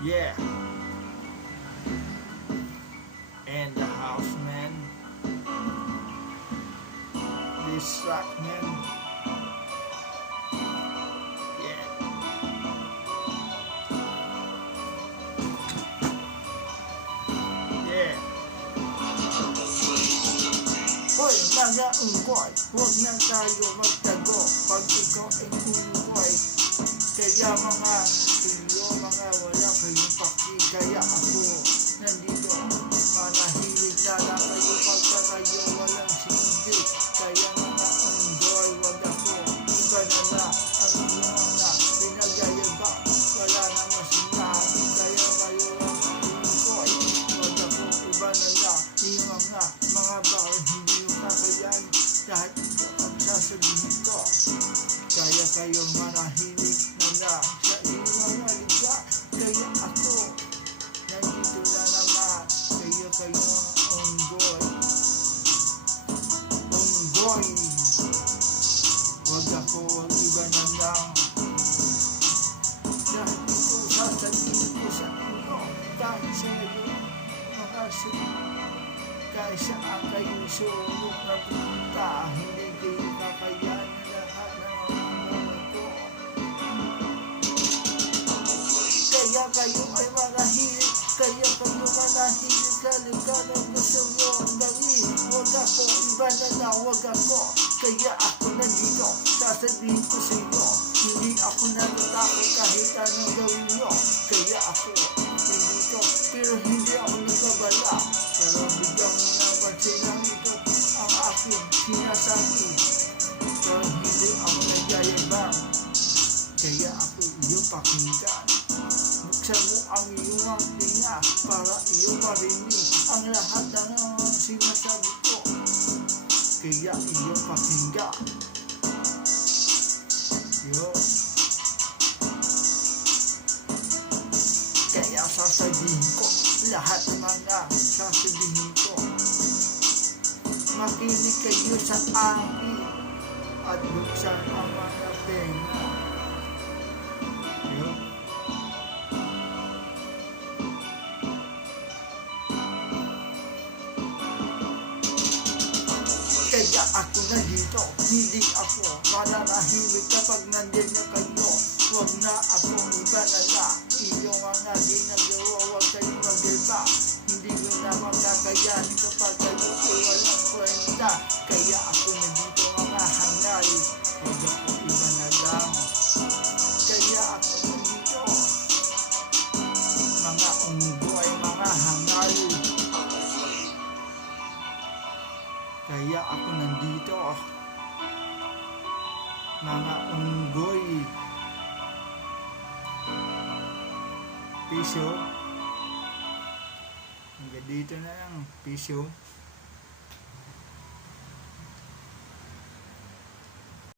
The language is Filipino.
Yeah. And the house, man. This rock, man. Yeah. Yeah. Hoy, mga unggoy, huwag na tayo magtago pag ikaw ay unggoy. Kaya mga iyo, mga wala kayong paki. Kaya ako nandito, manahimik na lang kayo pagka kayo walang silbi. Kaya mga unggoy, wag ako, iba na na ang inyong mga pinagyayabang. Wala naman sinabi, kaya kayo ang unggoy. Wag ako, iba na na inyong mga bakit hindi yung kakayan. Kahit ito ang sasabihin ko, kaya kayo manahimik na lang sa inyong mga lugar. Kaya ako, nandito na naman. Kaya kayo unggoy. Unggoy. Wag ako, wag iba na lang. Dahil ito sasabihin ko sa inyo. Dahil sa iyo, mga kahit saan kayo sulok na punta, hindi kayo kakayanin lahat ng mga ko. Kaya kayo ay manahimik, kaya kayo manahimik sa lugar na gusto nyo gawin. Wag ako, iba na na, wag ako. Kaya ako nandito, sasabihin ko sa inyo. Hindi ako natatakot kahit anong gawin nyo. Kaya ako nandito, pero hindi ako nagbabala. Pero bigyan mo naman silang ito ang aking sinasabi. Pero hindi ako nagyayabang. Kaya ako iyong pakinggan. Buksan mo ang iyong tinga para iyong marinig ang lahat ng sinasabi ko. Kaya iyong pakinggan. Kaya sasabihin ko lahat ng mga sasabihin ko. Makinig kayo sa akin at buksan ang mga tenga. Kaya ako nandito, hindi ako mananahimik kapag nandito kayo. Huwag na ako, iba na na. Iyong mga ginagawa, huwag kayong mag-iba. Hindi ko na magkakayanin kapag kayo ay walang kwenta. Kaya ako nandito mga hangal. Huwag ako, iba na lang. Kaya ako nandito, mga unggoy, mga hangal. Kaya ako nandito, mga unggoy. Pisyo. Hanggang dito na lang. Pisyo.